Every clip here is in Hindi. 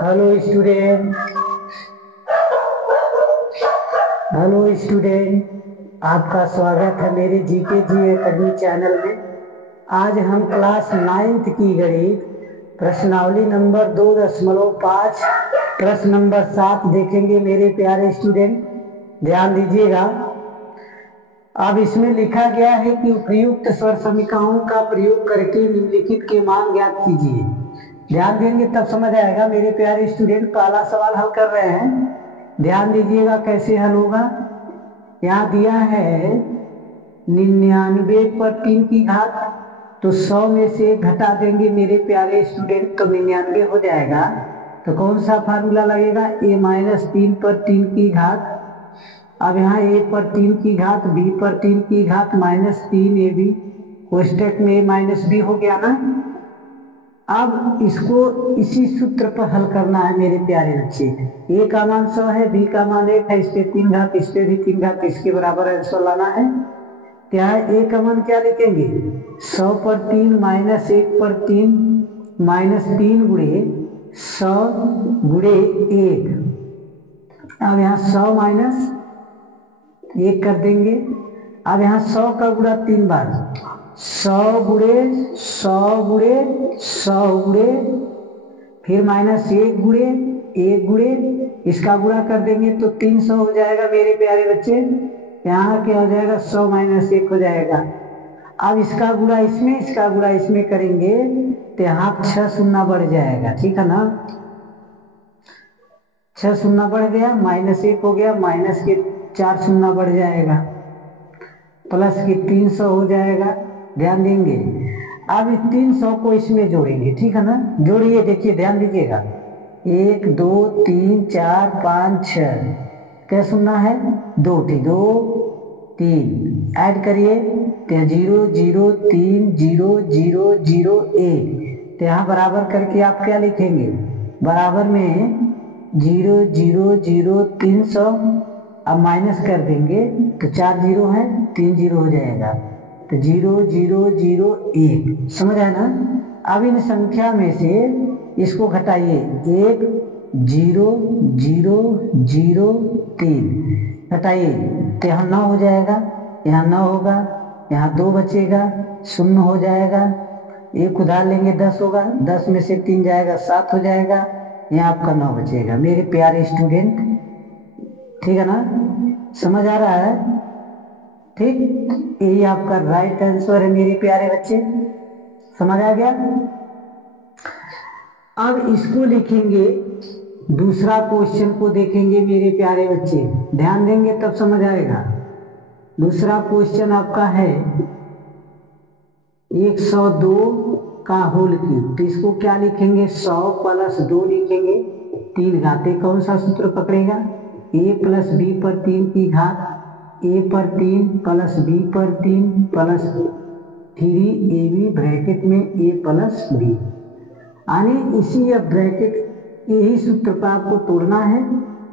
Hello student. हेलो स्टूडेंट, आपका स्वागत है मेरे जीके जी एकेडमी चैनल में। आज हम क्लास 9th की गणित प्रश्नावली नंबर 2.5 प्रश्न नंबर 7 देखेंगे मेरे प्यारे स्टूडेंट। ध्यान दीजिएगा। अब इसमें लिखा गया है कि उपयुक्त स्वर समीकरणों का प्रयोग करके निम्नलिखित के मान ज्ञात कीजिए। ध्यान देंगे तब समझ आएगा मेरे प्यारे स्टूडेंट। पहला सवाल हल कर रहे हैं, ध्यान दीजिएगा कैसे हल होगा। यहाँ दिया है 99 पर 3 की घात, तो 100 में से घटा देंगे मेरे प्यारे स्टूडेंट, तो 99 हो जाएगा। तो कौन सा फार्मूला लगेगा, a-3 पर 3 की घात। अब यहाँ a पर 3 की घात, b पर 3 की घात -3ab, कोष्टक में a-b हो गया ना। अब इसको इसी सूत्र पर हल करना है मेरे प्यारे बच्चे। a का मान 100 है, b का मान 1 है, इस पे 3 घात, इस पे भी 3 घात, इसके बराबर आंसर लाना है। क्या है, a का मान क्या लिखेंगे, 100 पर 3 -1 पर 3 -3 गुणे 100 गुणे 1। अब यहाँ 100 माइनस 1 कर देंगे। अब यहाँ 100 का गुणा 3 बार, 100 गुणे 100 गुणे 100 गुणे, फिर -1 गुणे 1 गुणे, इसका गुणा कर देंगे तो 300 हो जाएगा मेरे प्यारे बच्चे। यहाँ क्या हो जाएगा, 100 - 1 हो जाएगा। अब इसका गुणा इसमें, इसका गुणा इसमें करेंगे तो यहाँ 6 शून्य बढ़ जाएगा, ठीक है ना। 6 शून्य बढ़ गया, -1 हो गया, माइनस के 4 शून्य बढ़ जाएगा, प्लस के 300 हो जाएगा। ध्यान देंगे। अब इस 300 को इसमें जोड़ेंगे, ठीक है ना। जोड़िए, देखिए ध्यान दीजिएगा। 1 2 3 4 5 6, क्या सुनना है, 2 3 ऐड करिए तो 0 0 3 0 0 0 1, तो यहाँ बराबर करके आप क्या लिखेंगे, बराबर में 0 0 0 300, अब माइनस कर देंगे तो 4 जीरो है, 3 जीरो हो जाएगा, तो 0 0 0 1, समझ आया ना। अब इन संख्या में से इसको घटाइए, 1 0 0 0 3 घटाइए तो यहाँ 9 हो जाएगा, यहाँ 9 होगा, यहाँ 2 बचेगा, 0 हो जाएगा, एक उधार लेंगे 10 होगा, 10 में से 3 जाएगा 7 हो जाएगा, यहाँ आपका 9 बचेगा मेरे प्यारे स्टूडेंट, ठीक है ना। समझ आ रहा है, ठीक। यही आपका राइट आंसर है मेरे प्यारे बच्चे, समझ आ गया। अब इसको लिखेंगे, दूसरा क्वेश्चन को देखेंगे मेरे प्यारे बच्चे, ध्यान देंगे तब समझ आएगा। दूसरा क्वेश्चन आपका है 102 का होल क्यूब, तो इसको क्या लिखेंगे, 100 + 2 लिखेंगे, 3 घाते, कौन सा सूत्र पकड़ेगा, a + b पर 3 की घात, a पर 3 + b पर 3 + 3ab ब्रैकेट में a + b, यानी इसी ब्रैकेट यही सूत्र पर आपको तोड़ना है।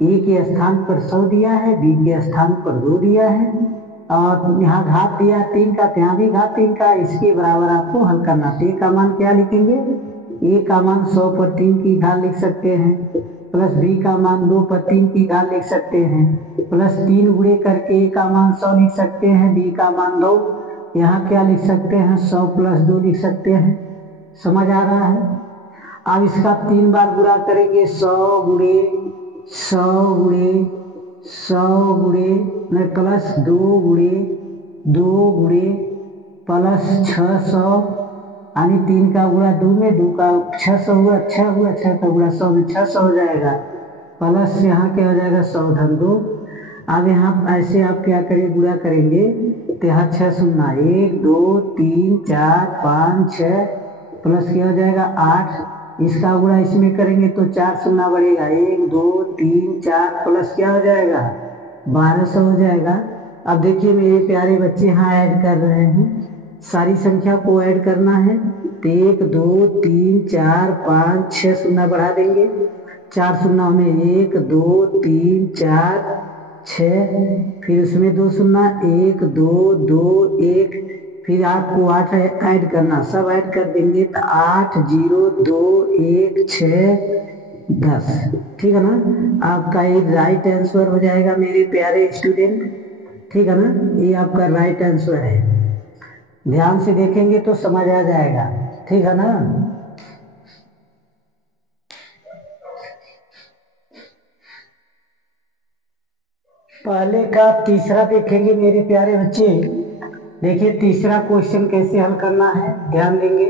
a के स्थान पर 100 दिया है, b के स्थान पर 2 दिया है, और यहाँ घात दिया 3 का, यहाँ भी घात 3 का, इसके बराबर आपको हल करना। a का मान क्या लिखेंगे, a का मान 100 पर 3 की घात लिख सकते हैं, प्लस b का मान 2 पर 3 की घात लिख सकते हैं, प्लस 3 गुणे करके a का मान 100 लिख सकते हैं, b का मान 2, यहाँ क्या लिख सकते हैं, 100 + 2 लिख सकते हैं। समझ आ रहा है। अब इसका 3 बार गुणा करेंगे, 100 गुणे 100 गुणे 100 गुणे प्लस 2 गुणे 2 गुणे प्लस 600, यानी 3 का गुणा 2 में, 2 का 600 हुआ, 6 हुआ, 6 का गुणा 100 में 600 हो जाएगा, प्लस यहाँ क्या हो जाएगा 100 धन 2। अब यहाँ ऐसे आप क्या करेंगे, गुणा करेंगे तो यहाँ 6 शून्य, 1 2 3 4 5 6, प्लस क्या हो जाएगा 8, इसका गुणा इसमें करेंगे तो 4 शून्य बढ़ेगा, 1 2 3 4, प्लस क्या हो जाएगा 1200 हो जाएगा। अब देखिए मेरे प्यारे बच्चे, यहाँ ऐड कर रहे हैं, सारी संख्या को ऐड करना है, तो 1 2 3 4 5 6 शून्य बढ़ा देंगे, 4 शून्य में 1 2 3 4 6, फिर उसमें 2 शून्य, 1 2 2 1, फिर आपको 8 ऐड करना, सब ऐड कर देंगे तो 8 0 2 1 6 10। ठीक है ना, आपका ये राइट आंसर हो जाएगा मेरे प्यारे स्टूडेंट। ठीक है ना, ये आपका राइट आंसर है। ध्यान से देखेंगे तो समझ आ जाएगा। ठीक है ना। पहले का तीसरा देखेंगे मेरे प्यारे बच्चे। देखिए तीसरा क्वेश्चन कैसे हल करना है, ध्यान देंगे।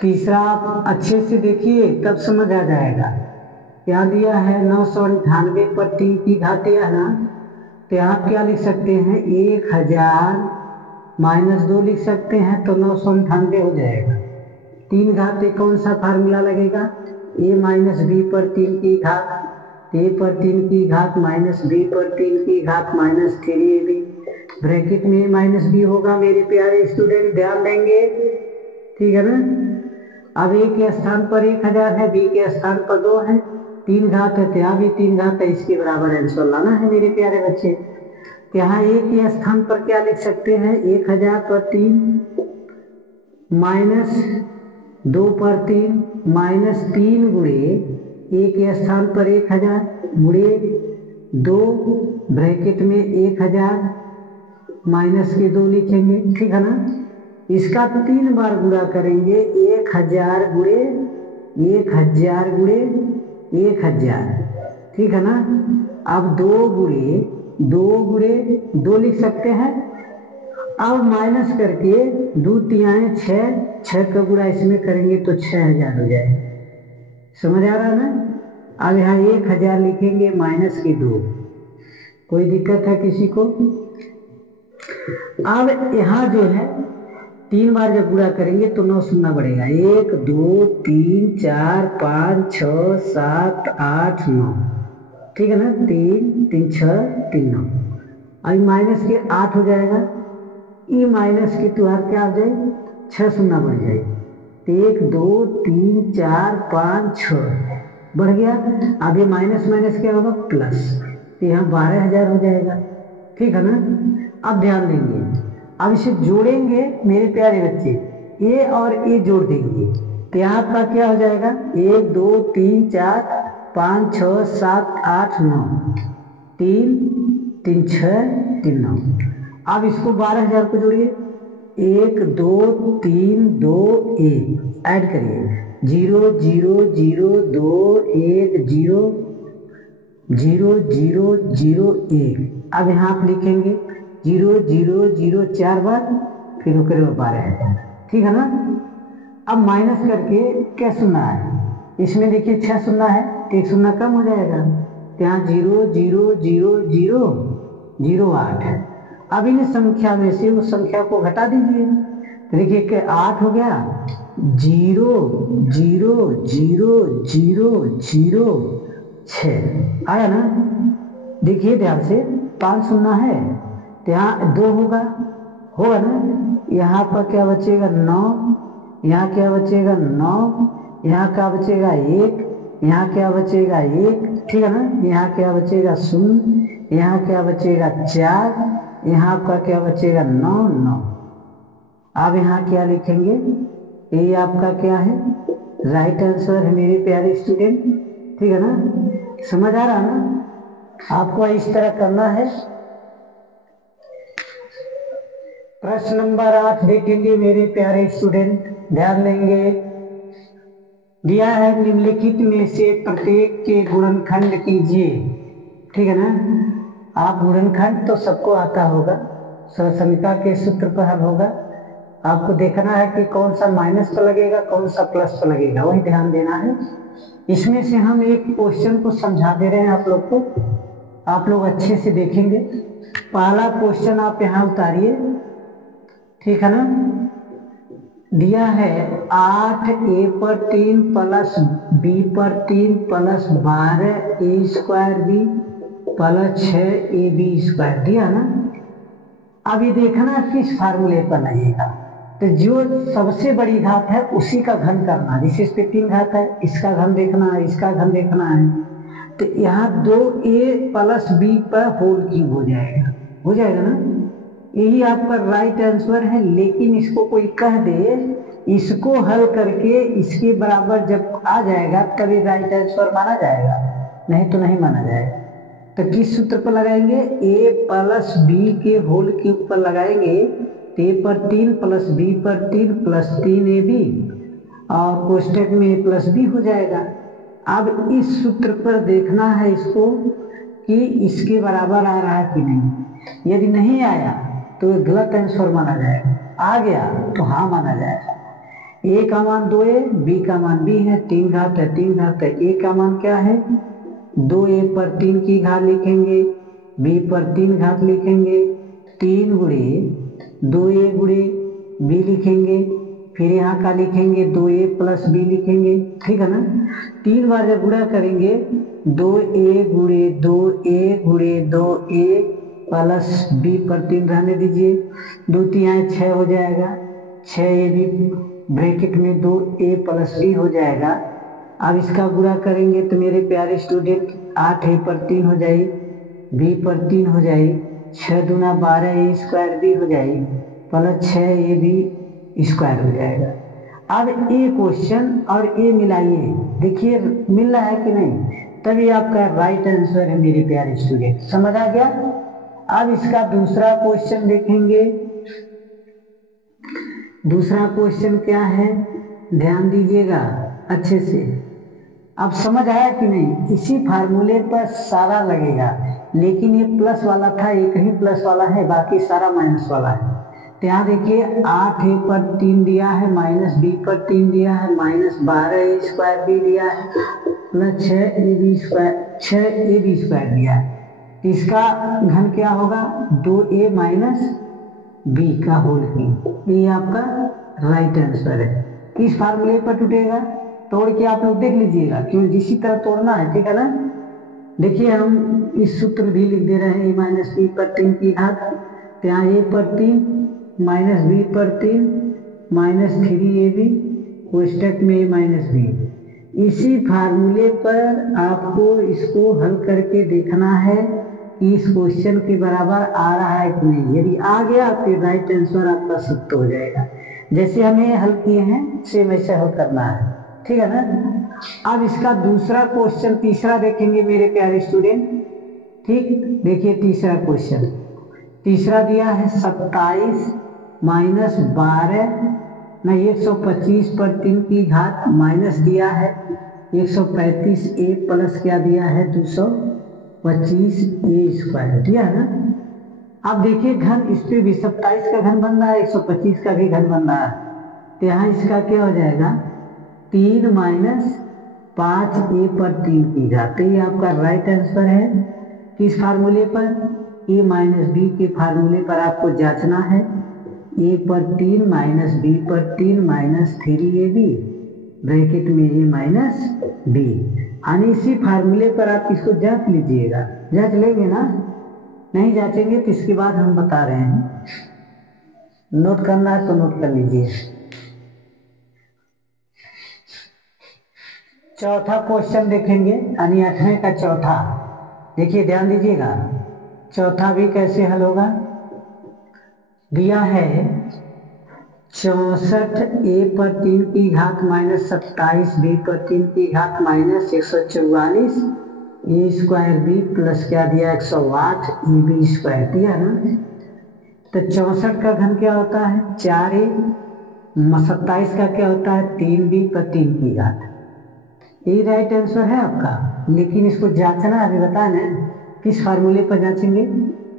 तीसरा आप अच्छे से देखिए तब समझ आ जाएगा। क्या दिया है, 998 पर 3 की घात दिया है ना, तो आप क्या लिख सकते हैं, 1000 माइनस 2 लिख सकते हैं, तो 998 हो जाएगा। 3 घात पे कौन सा फार्मूला लगेगा, a माइनस बी पर 3 की घात, a पर 3 की घात माइनस b पर 3 की घात माइनस 3ab, ब्रैकेट में a माइनस बी होगा मेरे प्यारे स्टूडेंट, ध्यान देंगे। ठीक है ना। अब a के स्थान पर 1000 है, b के स्थान पर 2 है, 3 घात है तो यहाँ भी 3 घात है, इसके बराबर आंसर लाना है मेरे प्यारे बच्चे। यहाँ a के स्थान पर क्या लिख सकते हैं, 1000 पर 3 माइनस 2 पर 3 माइनस 3 गुणे a के स्थान पर 1000 गुणे 2 ब्रैकेट में 1000 माइनस के 2 लिखेंगे। ठीक है ना, इसका 3 बार गुणा करेंगे, 1000 गुणे 1000 गुणे 1000। ठीक है ना, अब 2 गुणे 2 लिख सकते हैं। अब माइनस करके 2 तिहाई 6 का गुणा इसमें करेंगे तो 6000 हो जाए। समझ आ रहा है ना। अब यहाँ 1000 लिखेंगे माइनस के 2, कोई दिक्कत है किसी को। अब यहाँ जो है 3 बार जब गुणा करेंगे तो 9 सुनना पड़ेगा, 1 2 3 4 5 6 7 8 9। ठीक है ना, 3 3 6 3 9। अब माइनस के 8 हो जाएगा, ई माइनस के त्योहार क्या आ जाए, 6 सुनना बढ़ जाए, 1 2 3 4 5 6 बढ़ गया। अब ये माइनस माइनस क्या होगा, प्लस, तो यहाँ 12000 हो जाएगा। ठीक है ना। अब ध्यान देंगे, अब इसे जोड़ेंगे मेरे प्यारे बच्चे, ए और ए जोड़ देंगे तो यहाँ आपका क्या हो जाएगा, 1 2 3 4 5 6 7 8 9, 3 3 6 3 9। अब इसको 12000 को जोड़िए, 1 2 3 2 1 ऐड करिए, 0 0 0 2 1 0 0 0 0 1। अब यहाँ आप लिखेंगे 0 0 0 4 बार, फिर वो करेगा 12000। ठीक है ना। अब माइनस करके क्या सुनना है, इसमें देखिए 6 सुनना है तो 1 सुनना कम हो जाएगा, तो यहाँ 0 0 0 0 0 8 है। अब इन संख्या में से उस संख्या को घटा दीजिए, तो देखिए कि 8 हो गया, 0 0 0 0 0 6 आया ना। देखिए ध्यान से, 5 सुनना है तो यहाँ 2 होगा ना, यहाँ पर क्या बचेगा 9, यहाँ क्या बचेगा 9, यहाँ क्या बचेगा 1, यहाँ क्या बचेगा 1। ठीक है ना, यहाँ क्या बचेगा 0, यहाँ क्या बचेगा 4, यहाँ आपका क्या बचेगा 9 9। अब यहाँ क्या लिखेंगे, ये आपका क्या है, राइट आंसर है मेरे प्यारे स्टूडेंट। ठीक है ना, समझ आ रहा ना। आपको इस तरह करना है। प्रश्न नंबर 8 देखेंगे मेरे प्यारे स्टूडेंट, ध्यान देंगे। दिया है निम्नलिखित में से प्रत्येक के गुणनखंड कीजिए। ठीक है ना, आप गुणनखंड तो सबको आता होगा, सरसंख्या के सूत्र पर हल होगा। आपको देखना है कि कौन सा माइनस पर लगेगा, कौन सा प्लस पर लगेगा, वही ध्यान देना है। इसमें से हम एक क्वेश्चन को समझा दे रहे हैं आप लोग को, आप लोग अच्छे से देखेंगे। पहला क्वेश्चन आप यहाँ उतारिए। ठीक है ना, दिया है 8a पर 3 प्लस b पर 3 प्लस 12a² प्लस 6ab² दिया ना। अब ये देखना किस फार्मूले पर लगेगा, तो जो सबसे बड़ी घात है उसी का घन करना। जैसे इस पे 3 घात है, इसका घन देखना है, इसका घन देखना है, तो यहाँ 2a प्लस b पर होल क्यूब हो जाएगा ना। यही आपका राइट आंसर है। लेकिन इसको कोई कह दे इसको हल करके इसके बराबर जब आ जाएगा तभी राइट आंसर माना जाएगा, नहीं तो नहीं माना जाएगा। तो किस सूत्र पर लगाएंगे? a प्लस बी के होल के ऊपर लगाएंगे। a पर 3 प्लस बी पर 3 प्लस 3ab और कोष्टक में a प्लस बी हो जाएगा। अब इस सूत्र पर देखना है इसको कि इसके बराबर आ रहा है कि नहीं। यदि नहीं आया तो गलत आंसर माना जाएगा, आ गया तो हाँ माना जाएगा। a का मान 2a, b का मान b है, 3 घात है 3 घात है। a का मान क्या है? 2a पर 3 की घात लिखेंगे, b पर 3 घात लिखेंगे, 3 गुणे 2a गुणे b लिखेंगे, फिर यहाँ का लिखेंगे 2a प्लस b लिखेंगे, ठीक है ना। 3 बार जब गुणा करेंगे 2a गुणे 2a गुणे 2a प्लस b पर 3 रहने दीजिए, 2 3 6 हो जाएगा, 6ab ब्रैकेट में 2a प्लस b हो जाएगा। अब इसका गुणा करेंगे तो मेरे प्यारे स्टूडेंट 8a पर 3 हो जाए, b पर 3 हो जाए, 6 दूना 12a स्क्वायर b हो जाए प्लस 6ab स्क्वायर हो जाएगा। अब ए क्वेश्चन और ए मिलाइए, देखिए मिल रहा है कि नहीं, तभी आपका राइट आंसर है मेरे प्यारे स्टूडेंट। समझ आ गया? अब इसका दूसरा क्वेश्चन देखेंगे। दूसरा क्वेश्चन क्या है, ध्यान दीजिएगा अच्छे से। अब समझ आया कि नहीं? इसी फार्मूले पर सारा लगेगा, लेकिन ये प्लस वाला था, एक ही प्लस वाला है, बाकी सारा माइनस वाला है। तो यहाँ देखिए 8a पर 3 दिया है, माइनस b पर 3 दिया है, माइनस 12a स्क्वायर b दिया है, प्लस 6ab स्क्वायर दिया है। तो इसका घन क्या होगा? 2a माइनस b का होल क्यूब। ये आपका राइट आंसर है। किस फार्मूले पर टूटेगा? तोड़ के आप लोग देख लीजिएगा, क्यों जिसी तरह तोड़ना है, ठीक है ना। देखिए हम इस सूत्र भी लिख दे रहे हैं, a माइनस b पर 3 की घात, तो यहाँ a पर 3 माइनस b पर 3 माइनस 3ab कोष्टक में a माइनस b। इसी फार्मूले पर आपको इसको हल करके देखना है कि इस क्वेश्चन के बराबर आ रहा है कि नहीं। यदि आ गया तो राइट आंसर आपका सत्य हो जाएगा। जैसे हमें हल किए हैं सेम ऐसे हल करना है, ठीक है ना। अब इसका दूसरा क्वेश्चन तीसरा देखेंगे मेरे प्यारे स्टूडेंट, ठीक। देखिए तीसरा क्वेश्चन, तीसरा दिया है 27 माइनस 12 नहीं 125 पर 3 की घात, माइनस दिया है 135a प्लस क्या दिया है 225a स्क्वायर दिया है ना। अब देखिए घन, इस पे भी 27 का घन बन रहा है, 125 का भी घन बन रहा है। तो यहाँ इसका क्या हो जाएगा? 3 माइनस 5a पर 3 की घात। तो ये आपका राइट आंसर है। किस फार्मूले पर? a माइनस बी के फार्मूले पर आपको जांचना है। a पर 3 माइनस b पर 3 माइनस 3ab ब्रैकेट में a माइनस b। यानी इसी फार्मूले पर आप इसको जांच लीजिएगा। जांच लेंगे ना? नहीं जांचेंगे तो इसके बाद हम बता रहे हैं। नोट करना है तो नोट कर लीजिए। चौथा क्वेश्चन देखेंगे, यानी 8वें का चौथा। देखिए ध्यान दीजिएगा, चौथा भी कैसे हल होगा। दिया है 64a पर 3 की घात माइनस 27b पर 3 की घात minus 144 a square b plus क्या दिया 108 ab स्क्वायर दिया ना। तो 64 का घन क्या होता है 4a, 27 का क्या होता है 3b पर 3 की घात। ये राइट आंसर है आपका, लेकिन इसको जांचना अभी बताना किस फार्मूले पर जांचेंगे।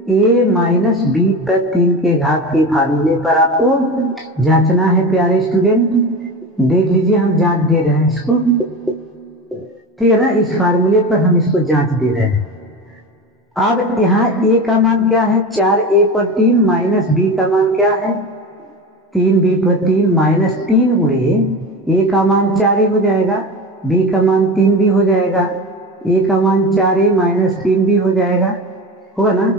a माइनस बी पर 3 के घात के फार्मूले पर आपको जांचना है प्यारे स्टूडेंट। देख लीजिए हम जांच दे रहे हैं इसको, ठीक है ना। इस फार्मूले पर हम इसको जांच दे रहे हैं। अब यहाँ a का मान क्या है 4a पर 3 माइनस b का मान क्या है 3b पर 3 माइनस 3 गुणे a का मान 4a हो जाएगा, b का मान 3b हो जाएगा, a का मान 4a माइनस 3b हो जाएगा, होगा ना।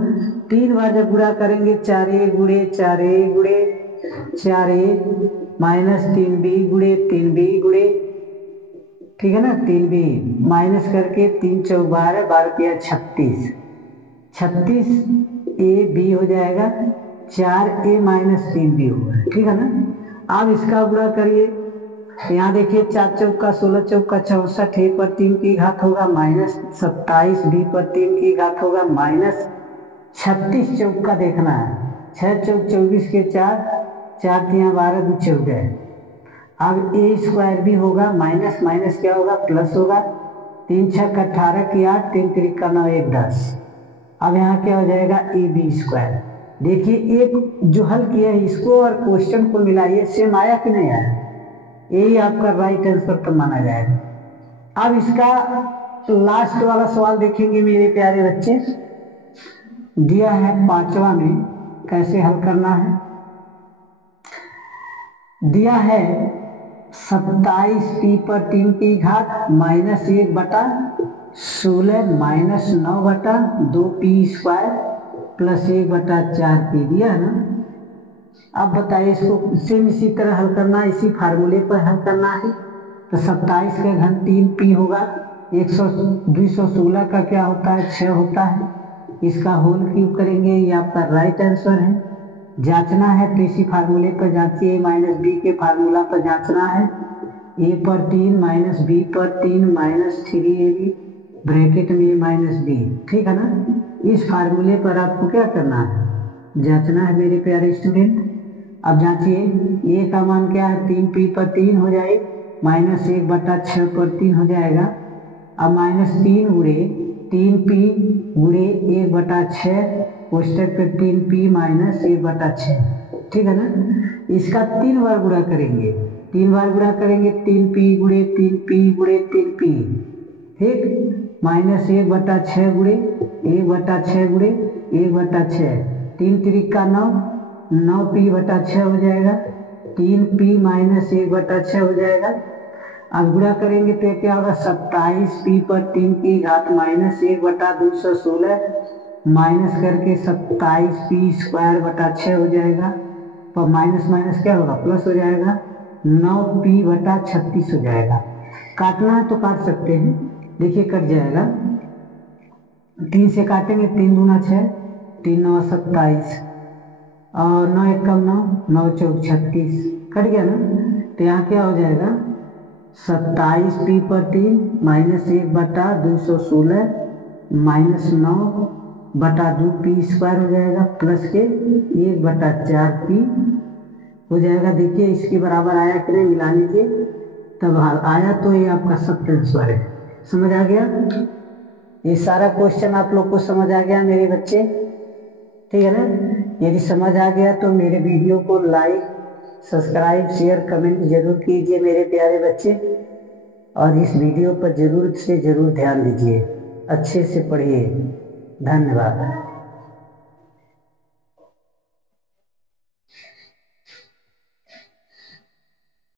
3 बार जब गुणा करेंगे 4a गुणे 4a गुणे 4a माइनस 3b गुणे 3b गुणे, ठीक है ना, 3b माइनस करके 3 चौक 12 12 36 36 a b हो जाएगा, 4a माइनस 3b होगा, ठीक है ना। अब इसका गुणा करिए। यहाँ देखिए 4 चौका 16 चौका 64, ए पर 3 की घात होगा माइनस 27, बी पर 3 की घात होगा माइनस 36 चौका देखना है। 6 चौक 24 के 4, 4 तियाँ 12 दो 14। अब ए स्क्वायर भी होगा, माइनस माइनस क्या होगा प्लस होगा। 3 छक 18 की 8, 3 तिरिक 9 1 10। अब यहाँ क्या हो जाएगा ए बी स्क्वायर। देखिए एक जो हल किया है इसको और क्वेश्चन को मिलाइए, सेम आया कि नहीं आया। यही आपका राइट आंसर तो माना जाएगा। अब इसका लास्ट वाला सवाल देखेंगे मेरे प्यारे बच्चे। दिया है 5वां में, कैसे हल करना है। दिया है 27 पी पर 3 की घात माइनस 1 बटा 16 माइनस 9 बटा 2 पी स्क्वायर प्लस 1 बटा 4 पी दिया है ना। अब बताइए इसको सेम इसी तरह हल करना है, इसी फार्मूले पर हल करना है। तो 27 का घन 3 पी होगा, 216 का क्या होता है 6 होता है। इसका होल क्यूब करेंगे, ये आपका राइट आंसर है। जांचना है तो इसी फार्मूले पर जांचिए, माइनस बी के फार्मूला पर जांचना है। ए पर 3 माइनस बी पर 3 माइनस 3ab ब्रैकेट में माइनस बी, ठीक है ना। इस फार्मूले पर आपको क्या करना है, जांचना है मेरे प्यारे स्टूडेंट। अब जांचिए, ए का मान क्या है 3 पी पर 3 हो जाए, माइनस 1 बटा 6 पर 3 हो जाएगा। अब माइनस 3 गुणे 3 पी गुणे 1 बटा 6 कोष्टक पे 3 पी माइनस 1 बटा 6, ठीक है ना। इसका 3 बार गुणा करेंगे, 3 बार गुणा करेंगे 3 पी गुणे 3 पी गुणे 3 पी, ठीक, माइनस 1 बटा 6 गुणे 1 बटा 6 गुणे 1 बटा 6, 3 तिरिक 9, 9 पी बटा 6 हो जाएगा। 3 पी माइनस 1 बटा 6 हो जाएगा। अब गुणा करेंगे तो क्या होगा 27 पी पर 3 की घात माइनस 1 बटा 216 माइनस करके 27 पी स्क्वायर बटा 6 हो जाएगा। तो माइनस माइनस क्या होगा प्लस हो जाएगा, 9 पी बटा 36 हो जाएगा। काटना है तो काट सकते हैं, देखिए कट जाएगा। 3 से काटेंगे, 3 दूना 6, 3 9 27 और 9 1 9, 9 चौक 36, कट गया ना। तो यहाँ क्या हो जाएगा 27 पी पर 3 माइनस 1 बटा 216 माइनस 9 बटा 2 पी स्क्वायर हो जाएगा प्लस के 1 बटा 4 पी हो जाएगा। देखिए इसके बराबर आया कि नहीं, मिला लीजिए, तब आया तो ये आपका सत्य आंसर है। समझ आ गया, ये सारा क्वेश्चन आप लोग को समझ आ गया मेरे बच्चे, ठीक है ना। यदि समझ आ गया तो मेरे वीडियो को लाइक सब्सक्राइब शेयर कमेंट जरूर कीजिए मेरे प्यारे बच्चे, और इस वीडियो पर जरूर से जरूर ध्यान दीजिए, अच्छे से पढ़िए। धन्यवाद।